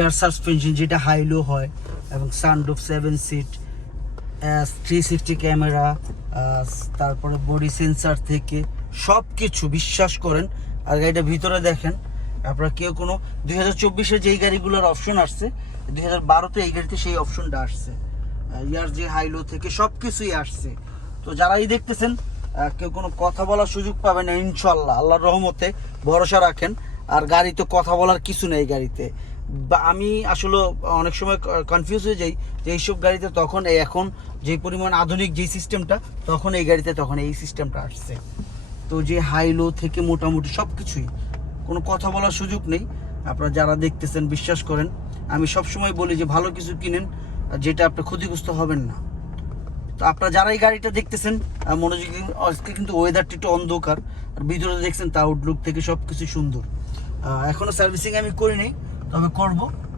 Air suspension যেটা high low হয়, এবং সানরুফ 7 সিট, 360 ক্যামেরা, তারপরে বডি সেন্সার থেকে সব কিছু বিশ্বাস করেন। আর গাড়িটা ভিতরে দেখেন, আপনারা কেউ কোনো 2024-এ যেই গাড়িগুলোর অপশন আসছে, 2012-তে এই গাড়িতে সেই অপশনটা আসছে। ইয়ার যে হাইলো থেকে সব কিছুই আসছে। তো যারাই দেখতেছেন, কেউ কোনো কথা বলার সুযোগ পাবেন না ইনশাল্লাহ, আল্লাহর রহমতে ভরসা রাখেন। আর গাড়িতে কথা বলার কিছু নেই গাড়িতে। বা আমি আসলে অনেক সময় কনফিউজ হয়ে যাই যে এইসব গাড়িতে তখন এখন যে পরিমাণ আধুনিক যে সিস্টেমটা, তখন এই গাড়িতে তখন এই সিস্টেমটা আসছে। তো যে হাইলো থেকে মোটামুটি সব কিছুই, কোনো কথা বলার সুযোগ নেই। আপনারা যারা দেখতেছেন বিশ্বাস করেন, আমি সবসময় বলি যে ভালো কিছু কিনেন যেটা আপনি ক্ষতিগ্রস্ত হবেন না। তো আপনারা যারা এই গাড়িটা দেখতেছেন মনোযোগী, আজকে কিন্তু ওয়েদারটা একটু অন্ধকার, আর ভিতরে দেখছেন তা আউটলুক থেকে সব কিছু সুন্দর। এখনও সার্ভিসিং আমি করিনি, তবে করব।